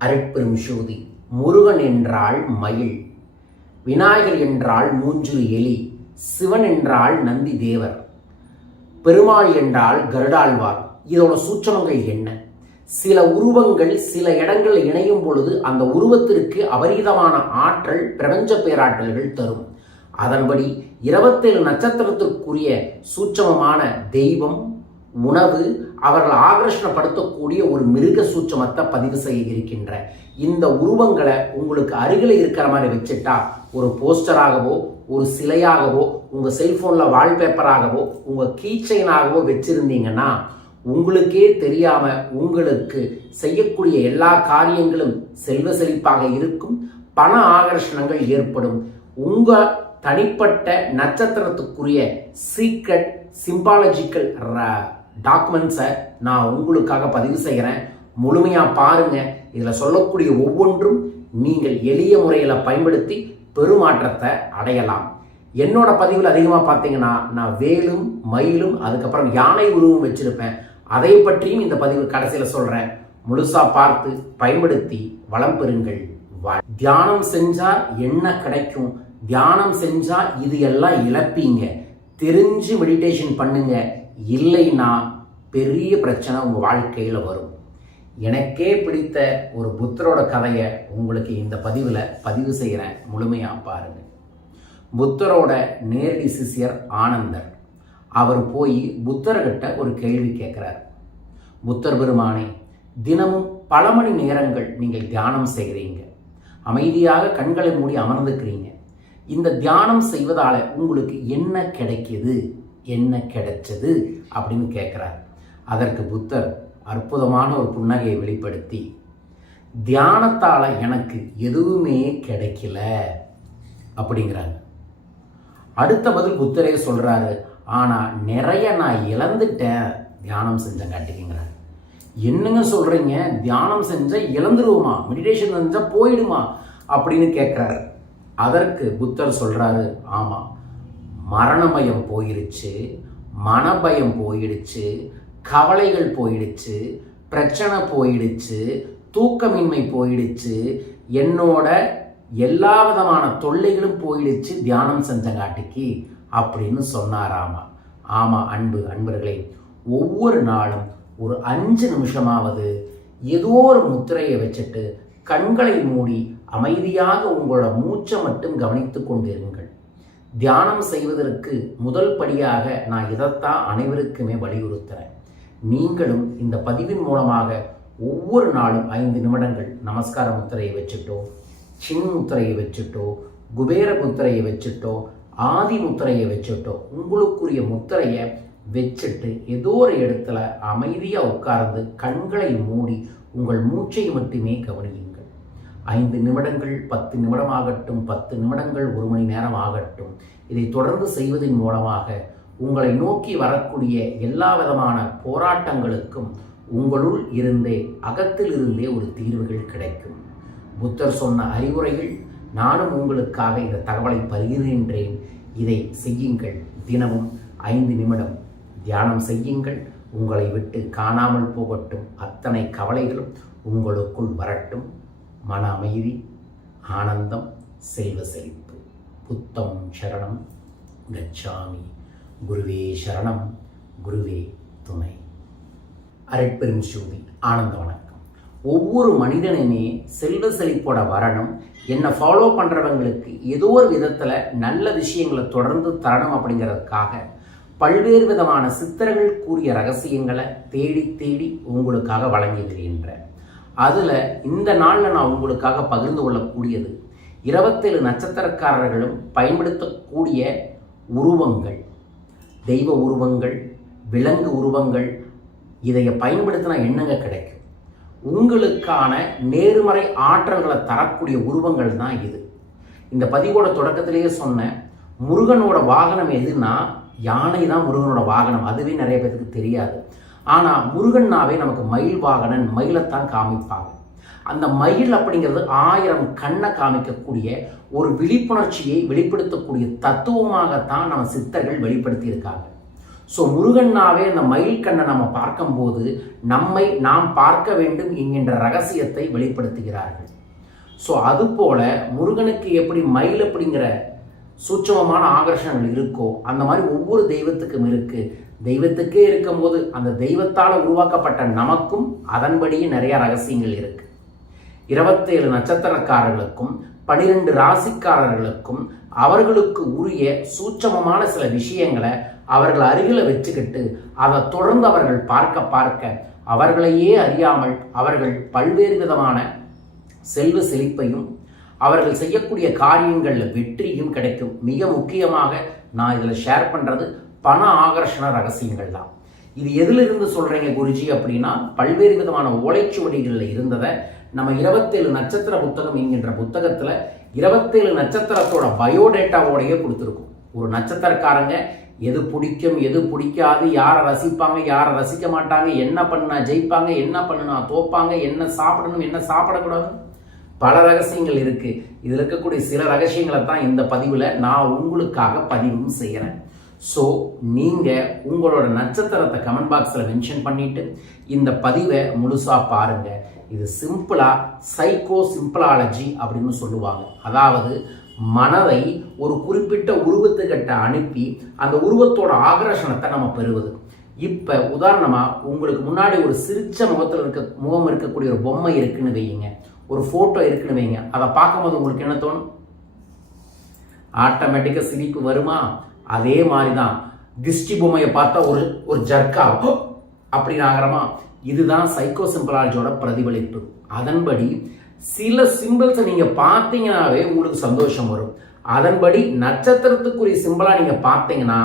அருட்பெரும் சோதி முருகன் என்றால் மயில். விநாயகர் என்றால் மூஞ்சிறு எலி. சிவன் என்றால் நந்தி தேவர். பெருமாள் என்றால் கருடாழ்வார். இதோட சூட்சமங்கள் என்ன? சில உருவங்கள் சில இடங்களில் இணையும் பொழுது அந்த உருவத்திற்கு அபரிதமான ஆற்றல் பிரபஞ்ச பேராற்றல்கள் தரும். அதன்படி இருபத்தேழு நட்சத்திரத்திற்குரிய சூட்சமமான தெய்வம் உணவு அவர்கள் ஆகர்ஷணப்படுத்தக்கூடிய ஒரு மிருக சூட்சமத்தை பதிவு செய்ய இருக்கின்ற இந்த உருவங்களை உங்களுக்கு அருகில் இருக்கிற மாதிரி வச்சுட்டா ஒரு போஸ்டராகவோ ஒரு சிலையாகவோ உங்கள் செல்ஃபோனில் வால்பேப்பராகவோ உங்கள் கீச்சைனாகவோ வச்சுருந்தீங்கன்னா உங்களுக்கே தெரியாமல் உங்களுக்கு செய்யக்கூடிய எல்லா காரியங்களும் செல்வ செழிப்பாக இருக்கும் பண ஆகர்ஷணங்கள் ஏற்படும். உங்கள் தனிப்பட்ட நட்சத்திரத்துக்குரிய சீக்ரெட் சிம்பாலஜிக்கல் டாக்குமெண்ட்ஸை நான் உங்களுக்காக பதிவு செய்கிறேன். முழுமையாக பாருங்க. இதில் சொல்லக்கூடிய ஒவ்வொன்றும் நீங்கள் எளிய முறையில் பயன்படுத்தி பெருமாற்றத்தை அடையலாம். என்னோட பதிவில் அதிகமாக பார்த்தீங்கன்னா நான் வேலும் மயிலும் அதுக்கப்புறம் யானை உருவம் வச்சுருப்பேன். அதை பற்றியும் இந்த பதிவு கடைசியில் சொல்கிறேன் முழுசாக பார்த்து பயன்படுத்தி வளம் பெறுங்கள். தியானம் செஞ்சால் என்ன கிடைக்கும்? தியானம் செஞ்சால் இது எல்லாம் இழப்பீங்க. தெரிஞ்சு மெடிடேஷன் பண்ணுங்கள் இல்லைன்னா பெரிய பிரச்சனை உங்கள் வாழ்க்கையில் வரும். எனக்கே பிடித்த ஒரு புத்தரோட கதையை உங்களுக்கு இந்த பதிவில் பதிவு செய்கிறேன் முழுமையாக பாருங்கள் புத்தரோட நேரடி சிஷ்யர் ஆனந்தர். அவர் போய் புத்தர்கிட்ட ஒரு கேள்வி கேட்குறார் புத்தர் பெருமானே தினமும் பல மணி நேரங்கள் நீங்கள் தியானம் செய்கிறீங்க அமைதியாக கண்களை மூடி அமர்ந்துக்கிறீங்க. இந்த தியானம் செய்வதால் உங்களுக்கு என்ன கிடைக்கிது? என்ன கிடைச்சது அப்படின்னு கேட்குறார் அதற்கு புத்தர் அற்புதமான ஒரு புன்னகையை வெளிப்படுத்தி தியானத்தால் எனக்கு எதுவுமே கிடைக்கல அப்படிங்கிறாங்க அடுத்த பதில் புத்தரே சொல்கிறாரு ஆனால் நிறைய நான் இழந்துட்டேன் தியானம் செஞ்சங்காட்டிங்கிறார் என்னங்க சொல்கிறீங்க தியானம் செஞ்சால் இழந்துருவோமா? மெடிடேஷன் செஞ்சால் போயிடுமா? அப்படின்னு கேட்குறாரு அதற்கு புத்தர் சொல்கிறாரு ஆமாம் மரணபயம் போயிடுச்சு மனபயம் போயிடுச்சு கவலைகள் போயிடுச்சு பிரச்சனை போயிடுச்சு தூக்கமின்மை போயிடுச்சு என்னோட எல்லா விதமான தொல்லைகளும் போயிடுச்சு தியானம் செஞ்சங்காட்டிக்கு அப்படின்னு சொன்னாராமா. ஆமா அன்பு அன்பர்களே ஒவ்வொரு நாளும் ஒரு அஞ்சு நிமிஷமாவது ஏதோ ஒரு முத்திரையை வச்சுட்டு கண்களை மூடி அமைதியாக உங்களோட மூச்சை மட்டும் கவனித்து கொண்டிருங்க தியானம் செய்வதற்கு முதல் படியாக நான் இதைத்தான் அனைவருக்குமே வலியுறுத்துகிறேன் நீங்களும் இந்த பதிவின் மூலமாக ஒவ்வொரு நாளும் ஐந்து நிமிடங்கள் நமஸ்கார முத்திரையை வச்சுட்டோ சின் முத்திரையை வச்சுட்டோ குபேர முத்திரையை வச்சுட்டோ ஆதி முத்திரையை வச்சுட்டோ உங்களுக்குரிய முத்திரையை வச்சுட்டு ஏதோ ஒரு இடத்துல அமைதியாக உட்கார்ந்து கண்களை மூடி உங்கள் மூச்சை மட்டுமே கவனியுங்கள். ஐந்து நிமிடங்கள் பத்து நிமிடம் ஆகட்டும் பத்து நிமிடங்கள் ஒரு மணி நேரம் ஆகட்டும் இதை தொடர்ந்து செய்வதன் மூலமாக உங்களை நோக்கி வரக்கூடிய எல்லா விதமான போராட்டங்களுக்கும் உங்களுள் இருந்தே அகத்தில் இருந்தே ஒரு தீர்வுகள் கிடைக்கும். புத்தர் சொன்ன அறிவுரைகள் நானும் உங்களுக்காக இந்த தகவலை பகிர்கின்றேன். இதை செய்யுங்கள். தினமும் ஐந்து நிமிடம் தியானம் செய்யுங்கள். உங்களை விட்டு காணாமல் போகட்டும். அத்தனை கவலைகளும் உங்களுக்குள் வரட்டும். மன அமைதி ஆனந்தம் செல்வ செழிப்பு. புத்தம் சரணம். கச்சாமி. குருவே சரணம். குருவே துணை. அரைப்பெரும் சூதி ஆனந்த வணக்கம். ஒவ்வொரு மனிதனுமே செல்வ செழிப்போட வரணும். என்னை ஃபாலோ பண்ணுறவங்களுக்கு ஏதோ ஒரு விதத்தில் நல்ல விஷயங்களை தொடர்ந்து தரணும் அப்படிங்கிறதுக்காக பல்வேறு விதமான சித்தர்கள் கூறிய ரகசியங்களை தேடி தேடி உங்களுக்காக வழங்கி வருகின்றேன் அதில் இந்த நாளில் நான் உங்களுக்காக பகிர்ந்து கொள்ளக்கூடியது இருபத்தேழு நட்சத்திரக்காரர்களும் பயன்படுத்தக்கூடிய உருவங்கள். தெய்வ உருவங்கள் விலங்கு உருவங்கள் இதைய பயன்படுத்தினா என்னங்க கிடைக்கும்? உங்களுக்கான நேர்மறை ஆற்றல்களை தரக்கூடிய உருவங்கள் தான் இது. இந்த பதிவோட தொடக்கத்திலேயே சொன்னேன் முருகனோட வாகனம் எதுனா யானை தான் முருகனோட வாகனம். அதுவே நிறைய பேருக்கு தெரியாது. ஆனால் முருகன்னாவே நமக்கு மயில் வாகனன் மயிலைத்தான் காமிப்பாங்க. அந்த மயில் அப்படிங்கிறது ஆயிரம் கண்ணை காமிக்கக்கூடிய ஒரு விழிப்புணர்ச்சியை வெளிப்படுத்தக்கூடிய தத்துவமாகத்தான் நம்ம சித்தர்கள் வெளிப்படுத்தியிருக்காங்க. ஸோ முருகன்னாவே அந்த மயில் கண்ணை நம்ம பார்க்கும்போது நம்மை நாம் பார்க்க வேண்டும் என்கின்ற ரகசியத்தை வெளிப்படுத்துகிறார்கள். ஸோ அதுபோல முருகனுக்கு எப்படி மயில் அப்படிங்கிற சூட்சமமான ஆகர்ஷணங்கள் இருக்கோ அந்த மாதிரி ஒவ்வொரு தெய்வத்துக்கும் இருக்கு. தெய்வத்துக்கே இருக்கும்போது அந்த தெய்வத்தால் உருவாக்கப்பட்ட நமக்கும் அதன்படியே நிறைய ரகசியங்கள் இருக்கு. இருபத்தேழு நட்சத்திரக்காரர்களுக்கும் பனிரெண்டு ராசிக்காரர்களுக்கும் அவர்களுக்கு உரிய சூட்சமமான சில விஷயங்களை அவர்கள் அருகில் வச்சுக்கிட்டு அதை தொடர்ந்து அவர்கள் பார்க்க பார்க்க அவர்களையே அறியாமல் அவர்கள் பல்வேறு விதமான செல்வ செழிப்பையும் அவர்கள் செய்யக்கூடிய காரியங்களில் வெற்றியும் கிடைக்கும். மிக முக்கியமாக நான் இதில் ஷேர் பண்ணுறது பண ஆகர்ஷண ரகசியங்கள் தான் இது எதிலிருந்து சொல்கிறீங்க குருஜி அப்படின்னா பல்வேறு விதமான ஓலைச்சுவடிகளில் இருந்ததை நம்ம இருபத்தேழு நட்சத்திர புத்தகம் என்கின்ற புத்தகத்தில் இருபத்தேழு நட்சத்திரத்தோட பயோடேட்டாவோடையே கொடுத்துருக்கும். ஒரு நட்சத்திரக்காரங்க எது பிடிக்கும் எது பிடிக்காது யாரை ரசிப்பாங்க யாரை ரசிக்க மாட்டாங்க என்ன பண்ணால் ஜெயிப்பாங்க என்ன பண்ணுனா தோப்பாங்க என்ன சாப்பிடணும் என்ன சாப்பிடக்கூடாது பல ரகசியங்கள் இருக்கு. இதில் இருக்கக்கூடிய சில ரகசியங்களை தான் இந்த பதிவில் நான் உங்களுக்காக பதிவும் செய்கிறேன் ஸோ நீங்கள் உங்களோட நட்சத்திரத்தை கமெண்ட் பாக்ஸில் மென்ஷன் பண்ணிவிட்டு இந்த பதிவை முழுசாக பாருங்கள் இது சிம்பிளாக சைக்கோ சிம்பிளாலஜி அப்படின்னு சொல்லுவாங்க. அதாவது மனதை ஒரு குறிப்பிட்ட உருவத்துக்கிட்ட அனுப்பி அந்த உருவத்தோட ஆகர்ஷணத்தை நம்ம பெறுவது. இப்போ உதாரணமாக உங்களுக்கு முன்னாடி ஒரு சிரிச்ச முகத்தில் இருக்க முகம் இருக்கக்கூடிய ஒரு பொம்மை இருக்குன்னு வையுங்க. ஒரு ஃபோட்டோ இருக்குன்னு வைங்க. அதை பார்க்கும்போது உங்களுக்கு என்ன தோணும்? ஆட்டோமேட்டிக்காக சிரிப்பு வருமா? அதே மாதிரி தான் திஷ்டி பொம்மையை பார்த்தா ஒரு ஒரு ஜர்க்கா. அப்படின்னு ஆகிறமா? இதுதான் சைக்கோ சிம்பிளாலஜியோட பிரதிபலிப்பு. அதன்படி சில சிம்பிள்ஸை நீங்கள் பார்த்தீங்கன்னாவே உங்களுக்கு சந்தோஷம் வரும். அதன்படி நட்சத்திரத்துக்குரிய சிம்பிளாக நீங்கள் பார்த்தீங்கன்னா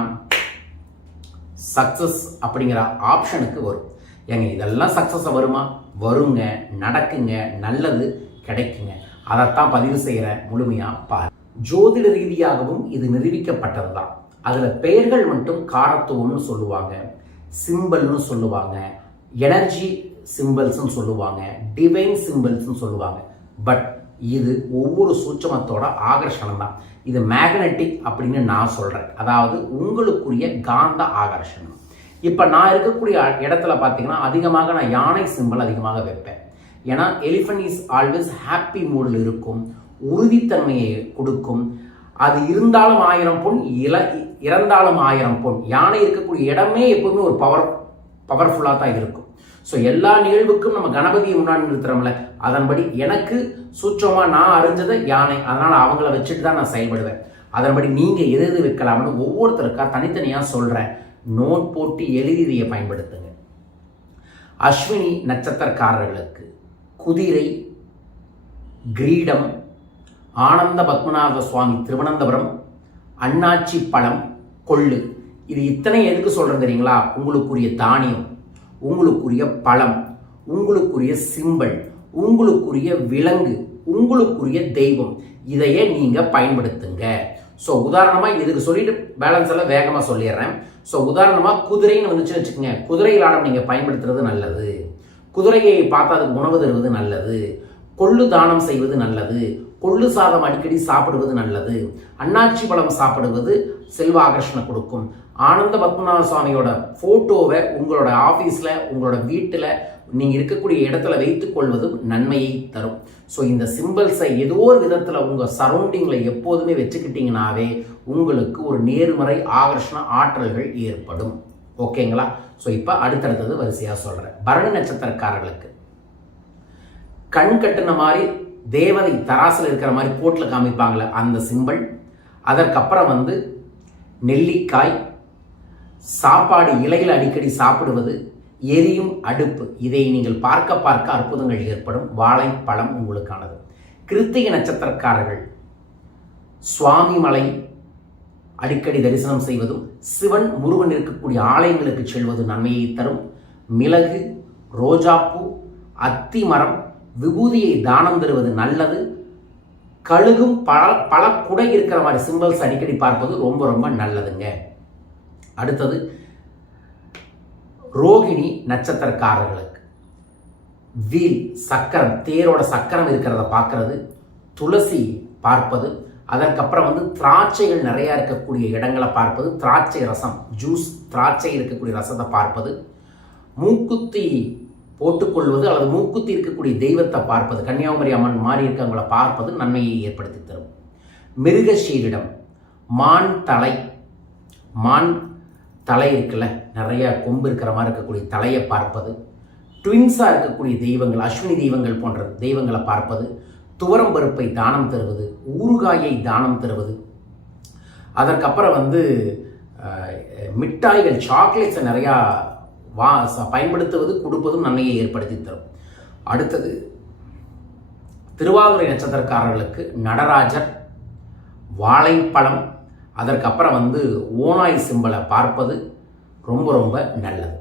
சக்சஸ் அப்படிங்கிற ஆப்ஷனுக்கு வரும். ஏங்க இதெல்லாம் சக்ஸஸ் வருமா? வருங்க நடக்குங்க நல்லது கிடைக்குங்க. அதைத்தான் பதிவு செய்கிற முழுமையாக பாரு. ஜோதிட ரீதியாகவும் இது நிரூபிக்கப்பட்டது தான் அதில் பெயர்கள் மட்டும் காரத்துவம்னு சொல்லுவாங்க சிம்பிள்னு சொல்லுவாங்க எனர்ஜி சிம்பிள்ஸ்னு சொல்லுவாங்க டிவைன் சிம்பிள்ஸ்னு சொல்லுவாங்க. பட் இது ஒவ்வொரு சூட்சமத்தோட ஆகர்ஷணம் தான் இது மேக்னெட்டிக் அப்படின்னு நான் சொல்கிறேன் அதாவது உங்களுக்குரிய காந்த ஆகர்ஷணம். இப்போ நான் இருக்கக்கூடிய இடத்துல பார்த்தீங்கன்னா அதிகமாக நான் யானை சிம்பிள் அதிகமாக வைப்பேன். ஏன்னா எலிஃபண்ட் இஸ் ஆல்வேஸ் ஹாப்பி மூடில் இருக்கும் உறுதித்தன்மையை கொடுக்கும். அது இருந்தாலும் ஆயிரம் பொன் இல இறந்தாலும் ஆயிரம் பொன். யானை இருக்கக்கூடிய இடமே எப்பவுமே ஒரு பவர் பவர்ஃபுல்லாக தான் இருக்கும். ஸோ எல்லா நிகழ்வுக்கும் நம்ம கணபதியை முன்னாடி நிறுத்துறோம்ல அதன்படி எனக்கு சூட்சமாக நான் அறிஞ்சதை யானை. அதனால் அவங்கள வச்சுட்டு தான் நான் செயல்படுவேன். அதன்படி நீங்கள் எது எது வைக்கலாம்னு ஒவ்வொருத்தருக்கா தனித்தனியாக சொல்கிறேன் நோட் போட்டு இதையை பயன்படுத்துங்க. அஸ்வினி நட்சத்திரக்காரர்களுக்கு குதிரை கிரீடம் ஆனந்த பத்மநாத சுவாமி திருவனந்தபுரம் அண்ணாச்சி பழம் கொள்ளு. இது இத்தனை எதுக்கு சொல்கிறேன் தெரியுங்களா? உங்களுக்குரிய தானியம் உங்களுக்குரிய பழம் உங்களுக்குரிய சிம்பல் உங்களுக்குரிய விலங்கு உங்களுக்குரிய தெய்வம். இதையே நீங்கள் பயன்படுத்துங்க. ஸோ உதாரணமாக இதுக்கு சொல்லிட்டு பேலன்ஸ் எல்லாம் வேகமாக சொல்லிடுறேன். ஸோ உதாரணமாக குதிரைன்னு வந்துச்சுன்னு வச்சுக்கோங்க. குதிரை லாடம் நீங்கள் பயன்படுத்துறது நல்லது. குதிரையை பார்த்து அதுக்கு உணவு தருவது நல்லது. கொள்ளு தானம் செய்வது நல்லது. கொள்ளு சாதம் அடிக்கடி சாப்பிடுவது நல்லது. அண்ணாச்சி பழம் சாப்பிடுவது செல்வ ஆகர்ஷணம் கொடுக்கும். ஆனந்த பத்மநாத சுவாமியோட ஃபோட்டோவை உங்களோட ஆஃபீஸில் உங்களோட வீட்டில் நீங்கள் இருக்கக்கூடிய இடத்துல வைத்துக் கொள்வதும் நன்மையை தரும். ஸோ இந்த சிம்பிள்ஸை ஏதோ ஒரு விதத்தில் உங்கள் சரௌண்டிங்கில் எப்போதுமே வச்சுக்கிட்டிங்கனாவே உங்களுக்கு ஒரு நேர்மறை ஆகர்ஷண ஆற்றல்கள் ஏற்படும். ஓகேங்களா ஸோ இப்போ அடுத்தடுத்தது வரிசையாக சொல்கிறேன் பரணி நட்சத்திரக்காரர்களுக்கு. கண் கட்டுன மாதிரி தேவதை தராசில் இருக்கிற மாதிரி கோட்டில் காமிப்பாங்களே அந்த சிம்பிள் அதற்கப்புறம் வந்து நெல்லிக்காய் சாப்பாடு இலையில் அடிக்கடி சாப்பிடுவது எரியும் அடுப்பு. இதை நீங்கள் பார்க்க பார்க்க அற்புதங்கள் ஏற்படும். வாழைப்பழம் உங்களுக்கானது. கிருத்திகை நட்சத்திரக்காரர்கள் சுவாமி மலை அடிக்கடி தரிசனம் செய்வதும் சிவன் முருகன் இருக்கக்கூடிய ஆலயங்களுக்கு செல்வதும் நன்மையை தரும். மிளகு ரோஜாப்பூ அத்தி மரம் விபூதியை தானம் தருவது நல்லது. கழுகும் பல பல குடை இருக்கிற மாதிரி சிம்பிள்ஸ் அடிக்கடி பார்ப்பது ரொம்ப ரொம்ப நல்லதுங்க. அடுத்தது ரோகிணி நட்சத்திரக்காரர்களுக்கு. வீல் சக்கரம் தேரோட சக்கரம் இருக்கிறத பார்க்கறது துளசி பார்ப்பது அதற்கப்புறம் வந்து திராட்சைகள் நிறையா இருக்கக்கூடிய இடங்களை பார்ப்பது திராட்சை ரசம் ஜூஸ் திராட்சை இருக்கக்கூடிய ரசத்தை பார்ப்பது மூக்குத்தி போட்டுக்கொள்வது அல்லது மூக்குத்தி இருக்கக்கூடிய தெய்வத்தை பார்ப்பது கன்னியாகுமரி அம்மன் மாறி இருக்கவங்களை பார்ப்பது நன்மையை ஏற்படுத்தி தரும். மிருகஷீரிடம் மான் தலை மான் தலை இருக்குல்ல நிறைய கொம்பு இருக்கிற மாதிரி இருக்கக்கூடிய தலையை பார்ப்பது ட்வின்ஸாக இருக்கக்கூடிய தெய்வங்கள் அஸ்வினி தெய்வங்கள் போன்ற தெய்வங்களை பார்ப்பது துவரம் பருப்பை தானம் தருவது ஊறுகாயை தானம் தருவது. அதற்கப்புறம் வந்து மிட்டாய்கள் சாக்லேட்ஸை நிறையா வா பயன்படுத்துவது கொடுப்பதும் நன்மையை ஏற்படுத்தி தரும். அடுத்தது திருவாதிரை நட்சத்திரக்காரர்களுக்கு நடராஜர் வாழைப்பழம் அதற்கப்புறம் வந்து ஓனாய் சிம்பலை பார்ப்பது ரொம்ப ரொம்ப நல்லது.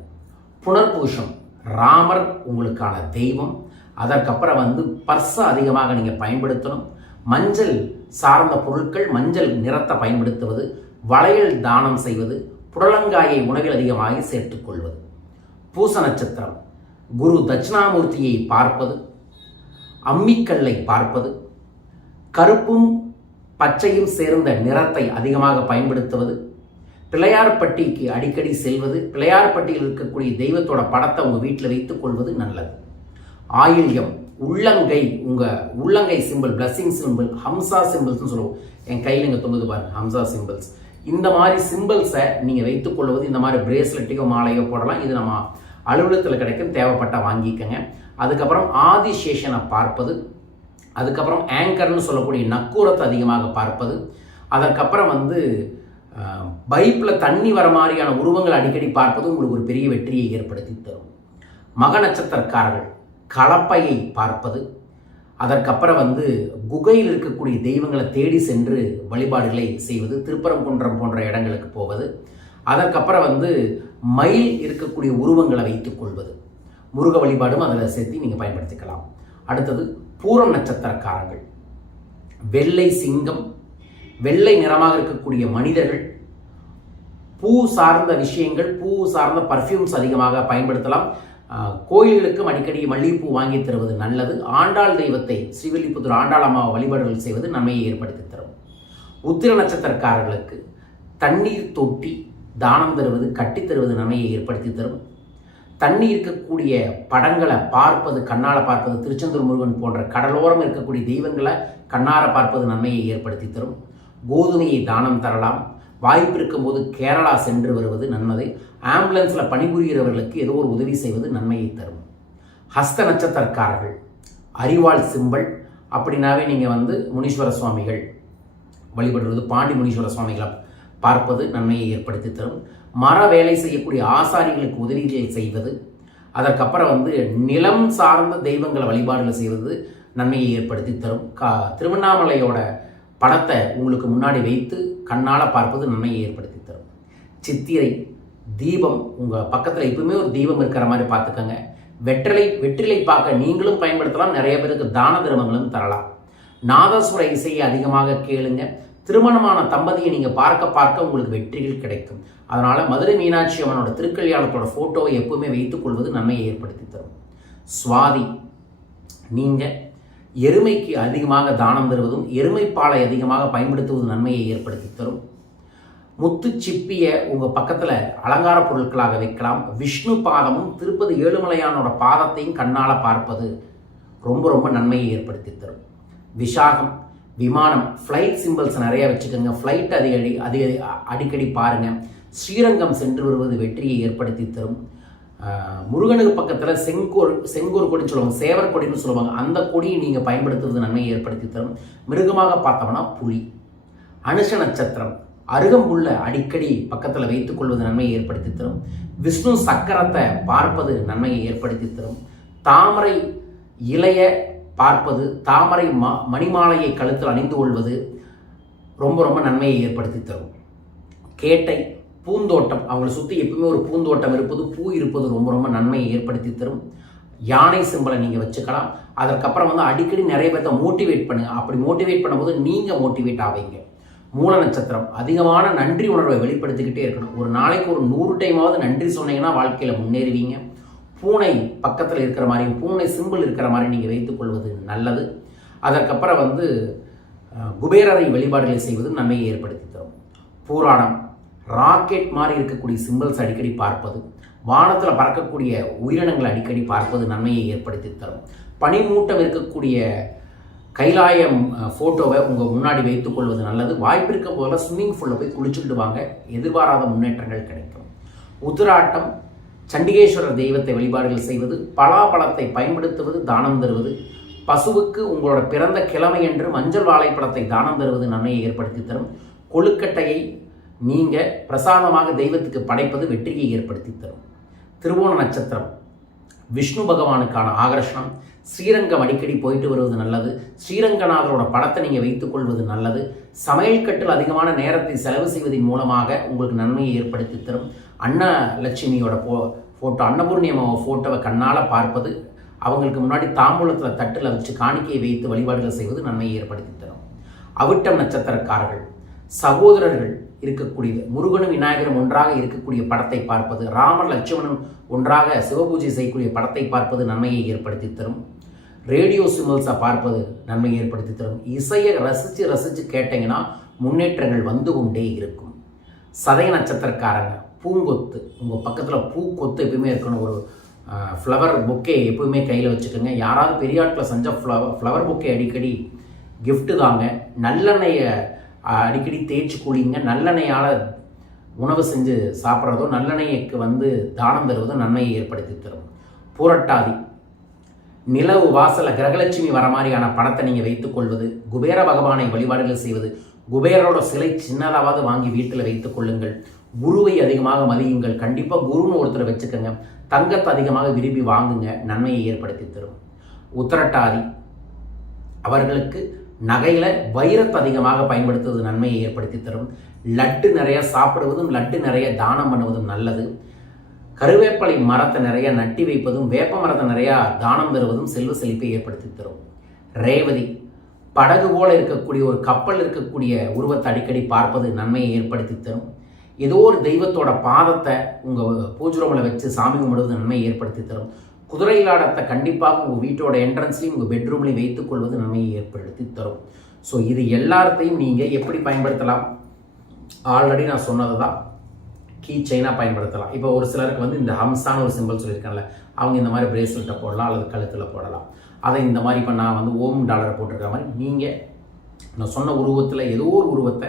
புனர்பூஷம் ராமர் உங்களுக்கான தெய்வம். அதற்கப்புறம் வந்து பர்ஸை அதிகமாக நீங்கள் பயன்படுத்தணும். மஞ்சள் சார்ந்த பொருட்கள் மஞ்சள் நிறத்தை பயன்படுத்துவது. வளையல் தானம் செய்வது. புடலங்காயை உணவில் அதிகமாக சேர்த்துக்கொள்வது. பூச நட்சத்திரம் குரு தட்சிணாமூர்த்தியை பார்ப்பது. அம்மிக்கல்லை பார்ப்பது. கருப்பும் பச்சையும் சேர்ந்த நிறத்தை அதிகமாக பயன்படுத்துவது பிள்ளையார்பட்டிக்கு அடிக்கடி செல்வது பிள்ளையார்பட்டியில் இருக்கக்கூடிய தெய்வத்தோட படத்தை உங்கள் வீட்டில் வைத்துக் கொள்வது நல்லது. ஆயில்யம் உள்ளங்கை உங்கள் உள்ளங்கை சிம்பிள் பிளஸ்ஸிங் சிம்பிள் ஹம்சா சிம்பிள்ஸ்னு சொல்லுவோம். என் கையில் இங்கே தொழுது பாருங்க ஹம்சா சிம்பிள்ஸ் இந்த மாதிரி சிம்பிள்ஸை நீங்கள் வைத்துக்கொள்வது இந்த மாதிரி பிரேஸ்லெட்டையோ மாலையோ போடலாம். இது நம்ம அலுவலகத்தில் கிடைக்கும் தேவைப்பட்ட வாங்கிக்கங்க. அதுக்கப்புறம் ஆதிசேஷனை பார்ப்பது அதுக்கப்புறம் ஆங்கர்னு சொல்லக்கூடிய நக்கூரத்தை அதிகமாக பார்ப்பது. அதற்கப்புறம் வந்து பைப்பில் தண்ணி வர மாதிரியான உருவங்களை அடிக்கடி பார்ப்பது உங்களுக்கு ஒரு பெரிய வெற்றியை ஏற்படுத்தி தரும். மக நட்சத்திரக்காரர்கள் கலப்பையை பார்ப்பது. அதற்கப்புறம் வந்து குகையில் இருக்கக்கூடிய தெய்வங்களை தேடி சென்று வழிபாடுகளை செய்வது. திருப்பரங்குன்றம் போன்ற இடங்களுக்கு போவது. அதற்கப்புறம் வந்து மயில் இருக்கக்கூடிய உருவங்களை வைத்துக்கொள்வது முருக வழிபாடும் அதில் சேர்த்து நீங்கள் பயன்படுத்திக்கலாம். அடுத்தது பூரம் நட்சத்திரக்காரங்கள் வெள்ளை சிங்கம் வெள்ளை நிறமாக இருக்கக்கூடிய மனிதர்கள் பூ சார்ந்த விஷயங்கள் பூ சார்ந்த பர்ஃப்யூம்ஸ் அதிகமாக பயன்படுத்தலாம். கோயில்களுக்கும் அடிக்கடி மல்லிகைப்பூ வாங்கி தருவது நல்லது. ஆண்டாள் தெய்வத்தை ஸ்ரீவில்லிபுத்தூர் ஆண்டாள் அம்மாவை வழிபாடுகள் செய்வது நன்மையை ஏற்படுத்தி தரும். உத்திர நட்சத்திரக்காரர்களுக்கு தண்ணீர் தொட்டி தானம் தருவது கட்டித் தருவது நன்மையை ஏற்படுத்தி தரும். தண்ணி இருக்கக்கூடிய படங்களை பார்ப்பது கண்ணால் பார்ப்பது திருச்செந்தூர் முருகன் போன்ற கடலோரம் இருக்கக்கூடிய தெய்வங்களை கண்ணார பார்ப்பது நன்மையை ஏற்படுத்தி தரும். கோதுமையை தானம் தரலாம். வாய்ப்பு இருக்கும்போது கேரளா சென்று வருவது நன்மது. ஆம்புலன்ஸில் பணிபுரிகிறவர்களுக்கு ஏதோ ஒரு உதவி செய்வது நன்மையை தரும். ஹஸ்த நட்சத்திரக்காரர்கள். அறிவாள் சிம்பல். அப்படின்னாவே நீங்கள் வந்து முனீஸ்வர சுவாமிகள் வழிபடுவது பாண்டி முனீஸ்வர சுவாமிகளை பார்ப்பது நன்மையை ஏற்படுத்தி தரும். மர வேலை செய்யக்கூடிய ஆசாரிகளுக்கு உதவிகளை செய்வது அதற்கப்புறம் வந்து நிலம் சார்ந்த தெய்வங்களை வழிபாடுகள் செய்வது நன்மையை ஏற்படுத்தி தரும். கா திருவண்ணாமலையோட படத்தை உங்களுக்கு முன்னாடி வைத்து கண்ணால் பார்ப்பது நன்மையை ஏற்படுத்தி தரும். சித்திரை தீபம் உங்கள் பக்கத்தில் எப்பவுமே ஒரு தீபம் இருக்கிற மாதிரி பார்த்துக்கோங்க. வெற்றிலை வெற்றிலை பார்க்க நீங்களும் பயன்படுத்தலாம். நிறைய பேருக்கு தான தர்மங்களும் தரலாம். நாதஸ்வர இசையை அதிகமாக கேளுங்க. திருமணமான தம்பதியை நீங்கள் பார்க்க பார்க்க உங்களுக்கு வெற்றிகள் கிடைக்கும். அதனால் மதுரை மீனாட்சி அம்மனோட திருக்கல்யாணத்தோட ஃபோட்டோவை எப்பவுமே வைத்துக் கொள்வது நன்மையை ஏற்படுத்தி தரும். சுவாதி நீங்கள் எருமைக்கு அதிகமாக தானம் தருவதும் எருமைப்பாலை அதிகமாக பயன்படுத்துவதும் நன்மையை ஏற்படுத்தி தரும். முத்து சிப்பியை உங்கள் பக்கத்தில் அலங்கார பொருட்களாக வைக்கலாம். விஷ்ணு பாதமும் திருப்பதி ஏழுமலையானோட பாதத்தையும் கண்ணால் பார்ப்பது ரொம்ப ரொம்ப நன்மையை ஏற்படுத்தி தரும். விசாகம் விமானம் ஃப்ளைட் சிம்பிள்ஸ் நிறைய வச்சுக்கோங்க. ஃப்ளைட் அதிகடி அதிக அடிக்கடி பாருங்கள் ஸ்ரீரங்கம் சென்று வருவது வெற்றியை ஏற்படுத்தி தரும். முருகனுக்கு பக்கத்தில் செங்கோர் செங்கோர் கொடின்னு சொல்லுவாங்க சேவர் கொடின்னு சொல்லுவாங்க. அந்த கொடியை நீங்கள் பயன்படுத்துவது நன்மையை ஏற்படுத்தி தரும். மிருகமாக பார்த்தோம்னா புலி. அனுஷ நட்சத்திரம். அருகம்புள்ள அடிக்கடி பக்கத்தில் வைத்துக் கொள்வது நன்மையை ஏற்படுத்தி தரும். விஷ்ணு சக்கரத்தை பார்ப்பது நன்மையை ஏற்படுத்தி தரும். தாமரை இளைய பார்ப்பது தாமரை மா மணிமாலையை கழுத்தில் அணிந்து கொள்வது ரொம்ப ரொம்ப நன்மையை ஏற்படுத்தி தரும். கேட்டை பூந்தோட்டம் அவங்களை சுற்றி எப்பவுமே ஒரு பூந்தோட்டம் இருப்பது பூ இருப்பது ரொம்ப ரொம்ப நன்மையை ஏற்படுத்தி தரும். யானை சிம்பலை நீங்கள் வச்சுக்கலாம். அதற்கப்புறம் வந்து அடிக்கடி நிறைய பேர்த்த மோட்டிவேட் பண்ணுங்கள் அப்படி மோட்டிவேட் பண்ணும்போது நீங்கள் மோட்டிவேட் ஆவீங்க. மூல நட்சத்திரம் அதிகமான நன்றி உணர்வை வெளிப்படுத்திக்கிட்டே இருக்கணும். ஒரு நாளைக்கு ஒரு நூறு டைமாவது நன்றி சொன்னீங்கன்னா வாழ்க்கையில் முன்னேறுவீங்க. பூனை பக்கத்தில் இருக்கிற மாதிரி பூனை சிம்பிள் இருக்கிற மாதிரி நீங்கள் வைத்துக்கொள்வது நல்லது. அதற்கப்புறம் வந்து குபேரரை வழிபாடுகளை செய்வது நன்மையை ஏற்படுத்தி தரும். பூராடம் ராக்கெட் மாதிரி இருக்கக்கூடிய சிம்பிள்ஸ் அடிக்கடி பார்ப்பது வானத்தில் பறக்கக்கூடிய உயிரினங்களை அடிக்கடி பார்ப்பது நன்மையை ஏற்படுத்தி தரும். பனிமூட்டம் இருக்கக்கூடிய கைலாயம் ஃபோட்டோவை உங்கள் முன்னாடி வைத்துக்கொள்வது நல்லது. வாய்ப்பிருக்க போல ஸ்விம்மிங் பூலில் போய் குளிச்சுக்கிட்டு வாங்க. எதிர்பாராத முன்னேற்றங்கள் கிடைக்கும். உத்திராட்டம் சண்டிகேஸ்வரர் தெய்வத்தை வழிபாடுகள் செய்வது பலாப்பழத்தை பயன்படுத்துவது தானம் தருவது பசுவுக்கு உங்களோட பிறந்த கிழமை என்று மஞ்சள் வாழைப்பழத்தை தானம் தருவது நன்மையை ஏற்படுத்தி தரும். கொழுக்கட்டையை நீங்கள் பிரசாதமாக தெய்வத்துக்கு படைப்பது வெற்றியை ஏற்படுத்தி தரும். திருவோண நட்சத்திரம். விஷ்ணு பகவானுக்கான ஆகர்ஷணம். ஸ்ரீரங்கம் அடிக்கடி போயிட்டு வருவது நல்லது. ஸ்ரீரங்கநாதரோட படத்தை நீங்கள் வைத்துக்கொள்வது நல்லது. சமையல் கட்டில் அதிகமான நேரத்தை செலவு செய்வதன் மூலமாக உங்களுக்கு நன்மையை ஏற்படுத்தி தரும். அன்னலட்சுமியோட போ ஃபோட்டோ அன்னபூர்ணி அம்மாவை ஃபோட்டோவை கண்ணால் பார்ப்பது அவங்களுக்கு முன்னாடி தாம்பூலத்தில் தட்டில் வச்சு காணிக்கையை வைத்து வழிபாடுகள் செய்வது நன்மையை ஏற்படுத்தி தரும். அவிட்டம் நட்சத்திரக்காரர்கள் சகோதரர்கள் இருக்கக்கூடியது முருகனும் விநாயகரும் ஒன்றாக இருக்கக்கூடிய படத்தை பார்ப்பது ராமர் லட்சுமணன் ஒன்றாக சிவபூஜை செய்யக்கூடிய படத்தை பார்ப்பது நன்மையை ஏற்படுத்தி தரும். ரேடியோ சிம்பிள்ஸை பார்ப்பது நன்மையை ஏற்படுத்தி தரும். இசையை ரசித்து ரசித்து கேட்டிங்கன்னா முன்னேற்றங்கள் வந்து கொண்டே இருக்கும். சதய நட்சத்திரக்காரங்க பூங்கொத்து. உங்கள் பக்கத்தில் பூக்கொத்து எப்பயுமே இருக்கணும். ஒரு ஃப்ளவர் பொக்கே எப்பவுமே கையில் வச்சுக்கோங்க. யாராவது பெரிய ஆட்டில் செஞ்ச ஃப்ளவர் ஃப்ளவர் பொக்கே அடிக்கடி கிஃப்ட்டு தாங்க. நல்லெண்ணெயை அடிக்கடி தேய்ச்சி குளிங்க. நல்லெண்ணெயால் உணவு செஞ்சு சாப்பிட்றதோ நல்லெண்ணெய்க்கு வந்து தானம் தருவதோ நன்மையை ஏற்படுத்தி தரும். புரட்டாதி. நிலவு வாசல கிரகலட்சுமி வர மாதிரியான படத்தை நீங்கள் வைத்துக்கொள்வது குபேர பகவானை வழிபாடுகள் செய்வது குபேரரோட சிலை சின்னதாவது வாங்கி வீட்டில் வைத்துக் கொள்ளுங்கள். குருவை அதிகமாக மதியுங்கள். கண்டிப்பாக குருன்னு ஒருத்தரை வச்சுக்கோங்க. தங்கத்தை அதிகமாக விரும்பி வாங்குங்க. நன்மையை ஏற்படுத்தி தரும். உத்தரட்டாதி. அவர்களுக்கு நகையில் வைரத்தை அதிகமாக பயன்படுத்துவது நன்மையை ஏற்படுத்தி தரும். லட்டு நிறைய சாப்பிடுவதும் லட்டு நிறைய தானம் பண்ணுவதும் நல்லது. கருவேப்பலை மரத்தை நிறைய நட்டி வைப்பதும் வேப்ப மரத்தை நிறையா தானம் தருவதும் செல்வ செழிப்பை ஏற்படுத்தி தரும். ரேவதி. படகு போல இருக்கக்கூடிய ஒரு கப்பல் இருக்கக்கூடிய உருவத்தை அடிக்கடி பார்ப்பது நன்மையை ஏற்படுத்தி தரும். ஏதோ ஒரு தெய்வத்தோட பாதத்தை உங்கள் பூஜரூமில் வச்சு சாமி கும்பிடுவது நன்மையை ஏற்படுத்தி தரும். குதிரை லாடத்தை கண்டிப்பாக உங்கள் வீட்டோட என்ட்ரன்ஸ்லையும் உங்கள் பெட்ரூம்லையும் வைத்துக்கொள்வது நன்மையை ஏற்படுத்தி தரும். ஸோ இது எல்லாத்தையும் நீங்கள் எப்படி பயன்படுத்தலாம்? ஆல்ரெடி நான் சொன்னது தான் கீ செயினாக பயன்படுத்தலாம். இப்போ ஒரு சிலருக்கு வந்து இந்த ஹம்ஸான ஒரு சிம்பிள் சொல்லியிருக்கேன்ல அவங்க இந்த மாதிரி பிரேஸ்லெட்டை போடலாம் அல்லது கழுத்தில் போடலாம். அதை இந்த மாதிரி இப்போ நான் வந்து ஓம் டாலரை போட்டிருக்கிற மாதிரி நீங்கள் நான் சொன்ன உருவத்தில் ஏதோ ஒரு உருவத்தை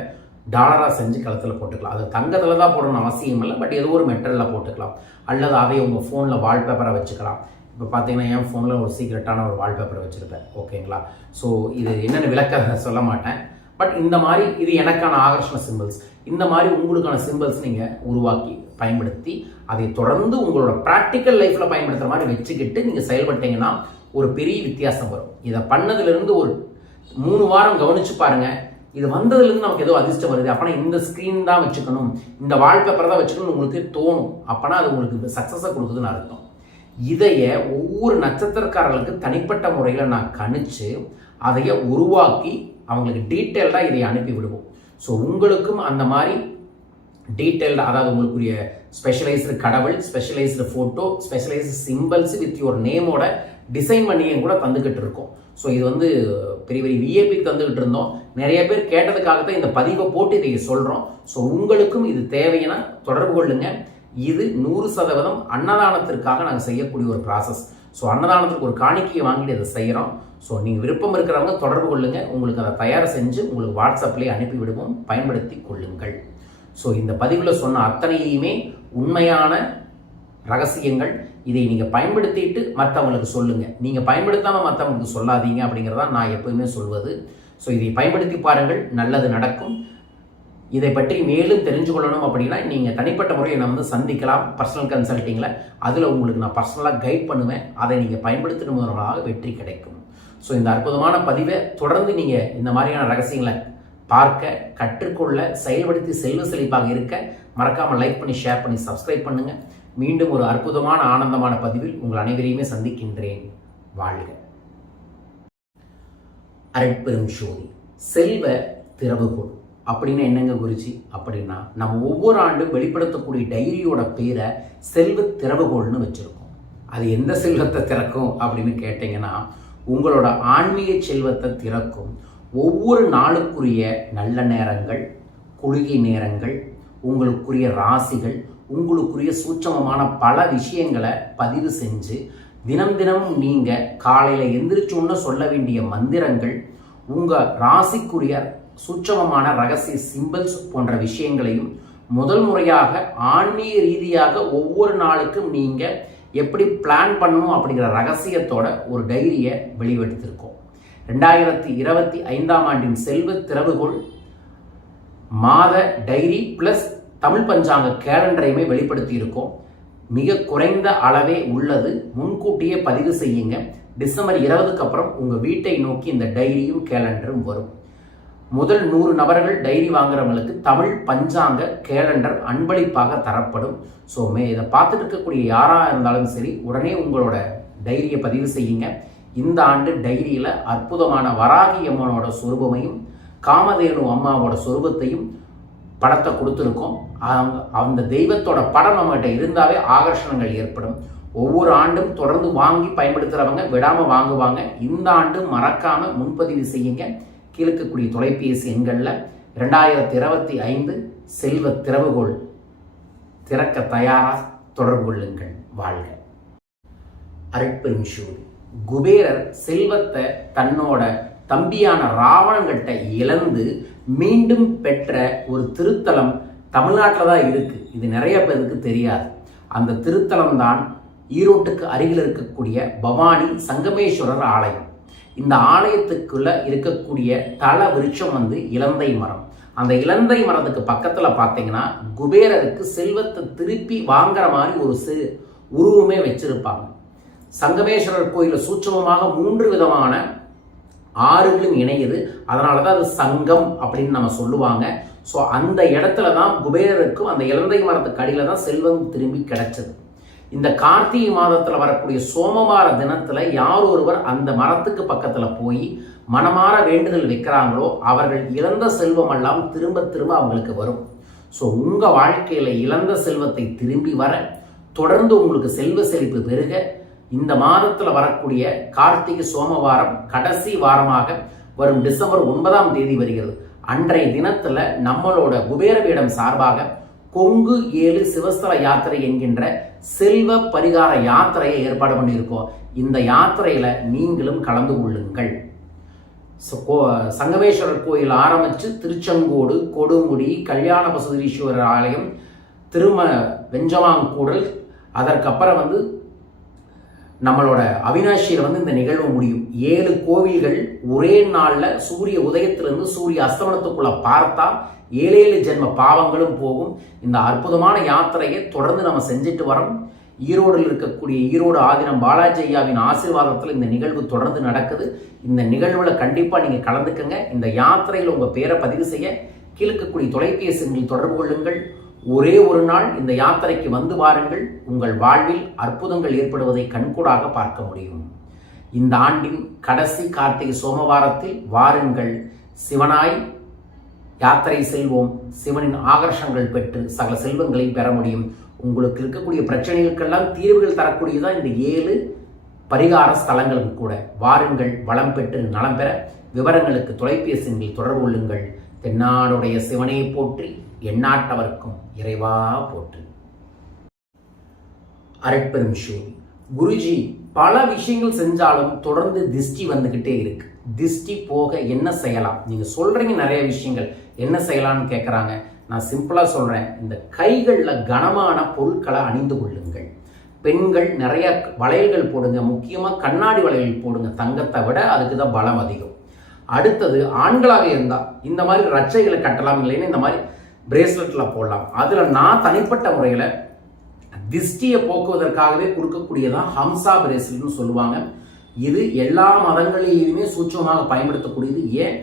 டாலராக செஞ்சு கழுத்தில் போட்டுக்கலாம். அது தங்கத்தில் தான் போடணும்னு அவசியம் இல்லை பட் ஏதோ ஒரு மெட்டலில் போட்டுக்கலாம். அல்லது அதை உங்கள் ஃபோனில் வால்பேப்பரை வச்சுக்கலாம். இப்போ பார்த்தீங்கன்னா என் ஃபோனில் ஒரு சீக்ரெட்டான ஒரு வால்பேப்பர் வச்சுருப்பேன். ஓகேங்களா ஸோ இது என்னென்ன விளக்க சொல்ல மாட்டேன். பட் இந்த மாதிரி இது எனக்கான ஆகர்ஷண சிம்பிள்ஸ் இந்த மாதிரி உங்களுக்கான சிம்பிள்ஸ் நீங்கள் உருவாக்கி பயன்படுத்தி அதை தொடர்ந்து உங்களோட ப்ராக்டிக்கல் லைஃப்பில் பயன்படுத்துகிற மாதிரி வச்சுக்கிட்டு நீங்கள் செயல்பட்டீங்கன்னா ஒரு பெரிய வித்தியாசம் வரும். இதை பண்ணதுலேருந்து ஒரு மூணு வாரம் கவனிச்சு பாருங்கள் இது வந்ததுலேருந்து நமக்கு ஏதோ அதிர்ஷ்டம் வருது. அப்போனா இந்த ஸ்க்ரீன் தான் வச்சுக்கணும். இந்த வால்பேப்பர் தான் வச்சுக்கணும்னு உங்களுக்கு தோணும். அப்போனா அது உங்களுக்கு சக்ஸஸை கொடுக்குதுன்னு அர்த்தம். இதைய ஒவ்வொரு நட்சத்திரக்காரர்களுக்கு தனிப்பட்ட முறையில் நான் கணிச்சு அதைய உருவாக்கி அவங்களுக்கு டீட்டெயில்டாக இதை அனுப்பி விடுவோம் ஸோ உங்களுக்கும் அந்த மாதிரி டீட்டெயில்டு அதாவது உங்களுக்குரிய ஸ்பெஷலைஸ்டு கடவுள் specialised photo specialised symbols with your நேமோட design பண்ணியும் கூட தந்துக்கிட்டு இருக்கோம். ஸோ இது வந்து பெரிய பெரிய விஏபிக்கு தந்துக்கிட்டு இருந்தோம். நிறைய பேர் கேட்டதுக்காக தான் இந்த பதிவை போட்டு இதை சொல்கிறோம் ஸோ உங்களுக்கும் இது தேவைன்னா தொடர்பு கொள்ளுங்க. இது நூறு சதவீதம் அன்னதானத்திற்காக நாங்கள் செய்யக்கூடிய ஒரு ப்ராசஸ் ஸோ அன்னதானத்துக்கு ஒரு காணிக்கையை வாங்கிட்டு இதை செய்கிறோம் ஸோ நீங்கள் விருப்பம் இருக்கிறவங்க தொடர்பு கொள்ளுங்க. உங்களுக்கு அதை தயார் செஞ்சு உங்களுக்கு வாட்ஸ்அப்லேயே அனுப்பி விடுவோம். பயன்படுத்தி கொள்ளுங்கள். ஸோ இந்த பதிவில் சொன்ன அத்தனையுமே உண்மையான ரகசியங்கள். இதை நீங்கள் பயன்படுத்திட்டு மற்றவங்களுக்கு சொல்லுங்கள் நீங்கள் பயன்படுத்தாமல் மற்றவங்களுக்கு சொல்லாதீங்க அப்படிங்கிறதான் நான் எப்பவுமே சொல்வது. ஸோ இதை பயன்படுத்தி பாருங்கள். நல்லது நடக்கும். இதை பற்றி மேலும் தெரிஞ்சு கொள்ளணும் அப்படின்னா நீங்கள் தனிப்பட்ட முறையை நான் வந்து சந்திக்கலாம். பர்சனல் கன்சல்ட்டிங்கில் அதில் உங்களுக்கு நான் பர்சனலாக கைட் பண்ணுவேன். அதை நீங்கள் பயன்படுத்தின மூலமாக வெற்றி கிடைக்கும். ஸோ இந்த அற்புதமான பதிவை தொடர்ந்து நீங்கள் இந்த மாதிரியான ரகசியங்களை பார்க்க கற்றுக்கொள்ள செயல்படுத்தி செல்வ செழிப்பாக இருக்க மறக்காமல் லைக் பண்ணி ஷேர் பண்ணி சப்ஸ்கிரைப் பண்ணுங்கள் மீண்டும் ஒரு அற்புதமான ஆனந்தமான பதிவில் உங்கள் அனைவரையுமே சந்திக்கின்றேன். வாழ்க. அருட்பெரும் சோதி செல்வ திறவுகோள். அப்படின்னா என்னங்க குருஜி? அப்படின்னா நம்ம ஒவ்வொரு ஆண்டும் வெளிப்படுத்தக்கூடிய டைரியோட பேரை செல்வ திறவுகோள்னு வச்சுருக்கோம். அது எந்த செல்வத்தை திறக்கும் அப்படின்னு கேட்டிங்கன்னா உங்களோட ஆன்மீக செல்வத்தை திறக்கும் ஒவ்வொரு நாளுக்குரிய நல்ல நேரங்கள் குழுகி நேரங்கள் உங்களுக்குரிய ராசிகள் உங்களுக்குரிய சூட்சமமான பல விஷயங்களை பதிவு செஞ்சு தினம் தினமும் நீங்கள் காலையில் எந்திரிச்சோன்னு சொல்ல வேண்டிய மந்திரங்கள் உங்கள் ராசிக்குரிய சூட்சமமான ரகசிய சிம்பிள்ஸ் போன்ற விஷயங்களையும் முதல் முறையாக ஆன்மீக ரீதியாக ஒவ்வொரு நாளுக்கும் நீங்கள் எப்படி பிளான் பண்ணணும் அப்படிங்கிற ரகசியத்தோட ஒரு டைரியை வெளிவெடுத்திருக்கோம் ரெண்டாயிரத்தி இருபத்தி ஐந்தாம் ஆண்டின் செல்வ திறவுகோள் மாத டைரி ப்ளஸ் தமிழ் பஞ்சாங்க கேலண்டரையுமே வெளிப்படுத்தி இருக்கோம் மிக குறைந்த அளவே உள்ளது. முன்கூட்டியே பதிவு செய்யுங்க. டிசம்பர் இருபதுக்கு அப்புறம் உங்கள் வீட்டை நோக்கி இந்த டைரியும் கேலண்டரும் வரும். முதல் நூறு நபர்கள் டைரி வாங்குறவங்களுக்கு தமிழ் பஞ்சாங்க கேலண்டர் அன்பளிப்பாக தரப்படும். ஸோ மே இதை பார்த்துட்டு இருக்கக்கூடிய யாராக இருந்தாலும் சரி உடனே உங்களோட டைரியை பதிவு செய்யுங்க. இந்த ஆண்டு டைரியில் அற்புதமான வராகி அம்மனோட சொரூபமையும் காமதேனு அம்மாவோட சொரூபத்தையும் படத்தை கொடுத்துருக்கோம். அவங்க அந்த தெய்வத்தோட படம் நம்மகிட்ட இருந்தாலே ஆகர்ஷணங்கள் ஏற்படும். ஒவ்வொரு ஆண்டும் தொடர்ந்து வாங்கி பயன்படுத்துகிறவங்க விடாமல் வாங்குவாங்க. இந்த ஆண்டு மறக்காமல் முன்பதிவு செய்யுங்க. கீழக்கக்கூடிய தொலைபேசி எண்களில் ரெண்டாயிரத்தி இருபத்தி ஐந்து செல்வ திறவுகோள் திறக்க தயாராக தொடர்பு கொள்ளுங்கள். வாழ்க. அருட்பெரும் சூரி குபேரர் செல்வத்தை தன்னோட தம்பியான ராவணங்கிட்ட இழந்து மீண்டும் பெற்ற ஒரு திருத்தலம் தமிழ்நாட்டில் தான் இருக்குது இது நிறைய பேருக்கு தெரியாது. அந்த திருத்தலம் தான் ஈரோட்டுக்கு அருகில் இருக்கக்கூடிய பவானி சங்கமேஸ்வரர் ஆலயம். இந்த ஆலயத்துக்குள்ள இருக்கக்கூடிய தல விருட்சம் வந்து இலந்தை மரம். அந்த இலந்தை மரத்துக்கு பக்கத்தில் பார்த்தீங்கன்னா குபேரருக்கு செல்வத்தை திருப்பி வாங்குற மாதிரி ஒரு சி உருவமே வச்சிருப்பாங்க. சங்கமேஸ்வரர் கோயிலில் சூட்சமமாக மூன்று விதமான ஆறுகளும் இணையுது அதனால தான் அது சங்கம் அப்படின்னு நம்ம சொல்லுவாங்க. ஸோ அந்த இடத்துல தான் குபேரருக்கும் அந்த இலந்தை மரத்துக்கு அடியில் தான் செல்வம் திரும்பி கிடைச்சது. இந்த கார்த்திகை மாதத்தில் வரக்கூடிய சோமவார தினத்தில் யார் ஒருவர் அந்த மரத்துக்கு பக்கத்தில் போய் மனமாற வேண்டுதல் வைக்கிறாங்களோ அவர்கள் இழந்த செல்வம் எல்லாம் திரும்ப திரும்ப அவங்களுக்கு வரும். ஸோ உங்கள் வாழ்க்கையில் இழந்த செல்வத்தை திரும்பி வர தொடர்ந்து உங்களுக்கு செல்வ செழிப்பு பெருக இந்த மாதத்தில் வரக்கூடிய கார்த்திகை சோமவாரம் கடைசி வாரமாக வரும் டிசம்பர் ஒன்பதாம் தேதி வருகிறது. அன்றைய தினத்துல நம்மளோட குபேரபீடம் சார்பாக கொங்கு ஏழு சிவஸ்தல யாத்திரை என்கின்ற செல்வ பரிகார யாத்திரையை ஏற்பாடு பண்ணியிருக்கோம். இந்த யாத்திரையில நீங்களும் கலந்து கொள்ளுங்கள். சங்கமேஸ்வரர் கோயில் ஆரம்பித்து திருச்செங்கோடு கொடுங்குடி கல்யாண பசுதீஸ்வரர் ஆலயம் திரும வெஞ்சமாங்கூடல் அதற்கப்புறம் வந்து நம்மளோட அவினாஷியில் வந்து இந்த நிகழ்வு முடியும். ஏழு கோவில்கள் ஒரே நாளில் சூரிய உதயத்திலிருந்து சூரிய அஸ்தமனத்துக்குள்ள பார்த்தா ஏழேழு ஜென்ம பாவங்களும் போகும். இந்த அற்புதமான யாத்திரையை தொடர்ந்து நம்ம செஞ்சுட்டு வரோம். ஈரோடில் இருக்கக்கூடிய ஈரோடு ஆதினம் பாலாஜி ஐயாவின் ஆசீர்வாதத்தில் இந்த நிகழ்வு தொடர்ந்து நடக்குது. இந்த நிகழ்வில் கண்டிப்பாக நீங்கள் கலந்துக்கங்க. இந்த யாத்திரையில் உங்கள் பேரை பதிவு செய்ய கீழக்கக்கூடிய தொலைபேசிகளில் தொடர்பு கொள்ளுங்கள். ஒரே ஒரு நாள் இந்த யாத்திரைக்கு வந்து வாருங்கள். உங்கள் வாழ்வில் அற்புதங்கள் ஏற்படுவதை கண்கூடாக பார்க்க முடியும். இந்த ஆண்டின் கடைசி கார்த்திகை சோமவாரத்தில் வாருங்கள். சிவனாய் யாத்திரை செல்வோம். சிவனின் ஆகர்ஷங்கள் பெற்று சகல செல்வங்களையும் பெற முடியும். உங்களுக்கு இருக்கக்கூடிய பிரச்சனைகளுக்கெல்லாம் தீர்வுகள் தரக்கூடியதான் இந்த ஏழு பரிகார ஸ்தலங்களும் கூட. வாருங்கள். வளம் பெற்று நலம் பெற விவரங்களுக்கு தொலைபேசியில் தொடர்பு கொள்ளுங்கள். தென்னாடுடைய சிவனையை போற்றி எண்ணாட்டவர்க்கும் இறைவா போற்று. அரட்பெரும் ஷூரி குருஜி பல விஷயங்கள் செஞ்சாலும் தொடர்ந்து திஷ்டி வந்துக்கிட்டே இருக்கு. திஷ்டி போக என்ன செய்யலாம்? நீங்கள் சொல்கிறீங்க நிறைய விஷயங்கள். என்ன செய்யலாம்னு கேட்குறாங்க நான் சிம்பிளாக சொல்கிறேன் இந்த கைகளில் கனமான பொருட்களை அணிந்து கொள்ளுங்கள். பெண்கள் நிறைய வளையல்கள் போடுங்க. முக்கியமாக கண்ணாடி வளையல் போடுங்க. தங்கத்தை விட அதுக்கு தான் பலம் அதிகம். அடுத்தது ஆண்களாக இருந்தால் இந்த மாதிரி ரச்சைகளை கட்டலாம் இல்லைன்னு இந்த மாதிரி பிரேஸ்லெட்டில் போடலாம். அதில் நான் தனிப்பட்ட முறையில் திஷ்டியை போக்குவதற்காகவே கொடுக்கக்கூடியதான் ஹம்சா பிரேஸ்லெட்னு சொல்லுவாங்க. இது எல்லா மதங்களிலுமே சூட்சமாக பயன்படுத்தக்கூடியது. ஏன்?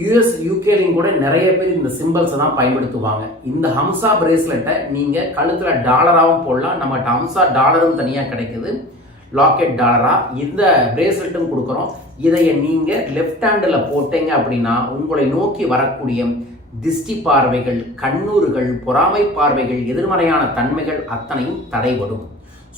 யூஎஸ் யூகேலையும் கூட நிறைய பேர் இந்த சிம்பிள்ஸை தான் பயன்படுத்துவாங்க. இந்த ஹம்சா பிரேஸ்லெட்டை நீங்கள் கழுத்தில் டாலராகவும் போடலாம். நம்மகிட்ட ஹம்சா டாலரும் தனியாக கிடைக்குது. லாக்கெட் டாலராக இந்த பிரேஸ்லெட்டும் கொடுக்குறோம். இதையை நீங்கள் லெஃப்ட் ஹேண்டில் போட்டீங்க அப்படின்னா உங்களை நோக்கி வரக்கூடிய திஷ்டி பார்வைகள் கண்ணூறுகள் பொறாமை பார்வைகள் எதிர்மறையான தன்மைகள் அத்தனையும் தடைபடும்.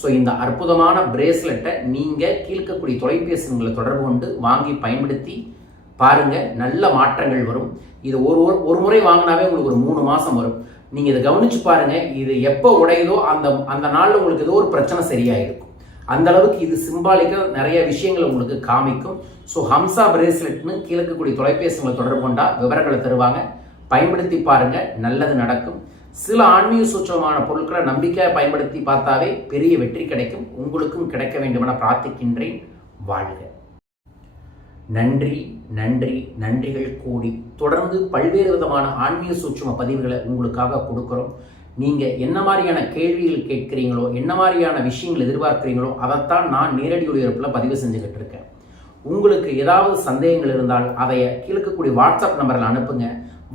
ஸோ இந்த அற்புதமான பிரேஸ்லெட்டை நீங்கள் கீழ்க்கக்கூடிய தொலைபேசிகளை தொடர்பு கொண்டு வாங்கி பயன்படுத்தி பாருங்கள் நல்ல மாற்றங்கள் வரும். இது ஒரு ஒரு- ஒரு முறை வாங்கினாவே உங்களுக்கு ஒரு மூணு மாதம் வரும். நீங்கள் இதை கவனித்து பாருங்கள் இது எப்போ உடையுதோ அந்த அந்த நாளில் உங்களுக்கு ஏதோ ஒரு பிரச்சனை சரியாயிருக்கும். அந்த அளவுக்கு இது சிம்பாலிக்காக நிறைய விஷயங்கள் உங்களுக்கு காமிக்கும். ஸோ ஹம்சா பிரேஸ்லெட்னு கீழக்கக்கூடிய தொலைபேசிகளை தொடர்பு கொண்டா விவரங்களை தருவாங்க. பயன்படுத்தி பாருங்க நல்லது நடக்கும். சில ஆன்மீக சூட்சமான பொருட்களை நம்பிக்கையாக பயன்படுத்தி பார்த்தாவே பெரிய வெற்றி கிடைக்கும். உங்களுக்கும் கிடைக்க வேண்டுமென பிரார்த்திக்கின்றேன். வாழ்க. நன்றி நன்றி நன்றிகள் கூடி தொடர்ந்து பல்வேறு விதமான ஆன்மீக சூட்சும பதிவுகளை உங்களுக்காக கொடுக்குறோம். நீங்கள் என்ன மாதிரியான கேள்விகள் கேட்குறீங்களோ என்ன மாதிரியான விஷயங்கள் எதிர்பார்க்குறீங்களோ அதைத்தான் நான் நேரடி ஒளிபரப்பில் பதிவு செஞ்சுக்கிட்டு இருக்கேன். உங்களுக்கு ஏதாவது சந்தேகங்கள் இருந்தால் அதை கீழக்கக்கூடிய வாட்ஸ்அப் நம்பரில் அனுப்புங்க.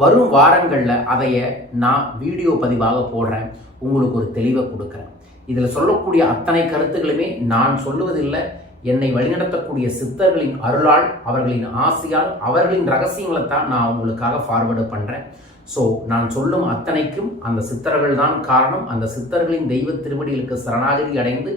வரும் வாரங்களில் அதைய நான் வீடியோ பதிவாக போடுறேன். உங்களுக்கு ஒரு தெளிவை கொடுக்குறேன். இதில் சொல்லக்கூடிய அத்தனை கருத்துக்களுமே நான் சொல்லுவதில்லை. என்னை வழிநடத்தக்கூடிய சித்தர்களின் அருளால் அவர்களின் ஆசையால் அவர்களின் ரகசியங்களை தான் நான் உங்களுக்காக ஃபார்வேர்டு பண்ணுறேன் ஸோ நான் சொல்லும் அத்தனைக்கும் அந்த சித்தர்கள் தான் காரணம். அந்த சித்தர்களின் தெய்வ திருவடிகளுக்கு சரணாகதி அடைந்து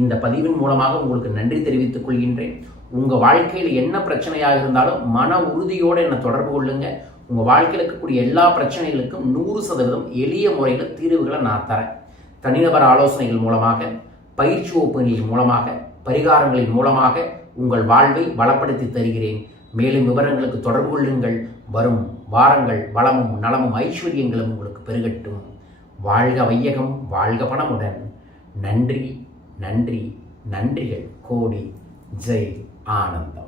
இந்த பதிவின் மூலமாக உங்களுக்கு நன்றி தெரிவித்துக் கொள்கின்றேன். உங்கள் வாழ்க்கையில் என்ன பிரச்சனையாக இருந்தாலும் மன உறுதியோடு என்னை தொடர்பு கொள்ளுங்கள் உங்கள் வாழ்க்கையில் இருக்கக்கூடிய எல்லா பிரச்சனைகளுக்கும் நூறு சதவீதம் எளிய முறையில் தீர்வுகளை நான் தரேன். தனிநபர் ஆலோசனைகள் மூலமாக பயிற்சி வகுப்புகளின் மூலமாக பரிகாரங்களின் மூலமாக உங்கள் வாழ்வை வளப்படுத்தி தருகிறேன். மேலும் விவரங்களுக்கு தொடர்பு கொள்ளுங்கள். வரும் வாரங்கள் வளமும் நலமும் ஐஸ்வர்யங்களும் உங்களுக்கு பெருகட்டும். வாழ்க வையகம் வாழ்க பணமுடன். நன்றி நன்றி நன்றிகள். கோடி. ஜெய். ஆனந்தம்.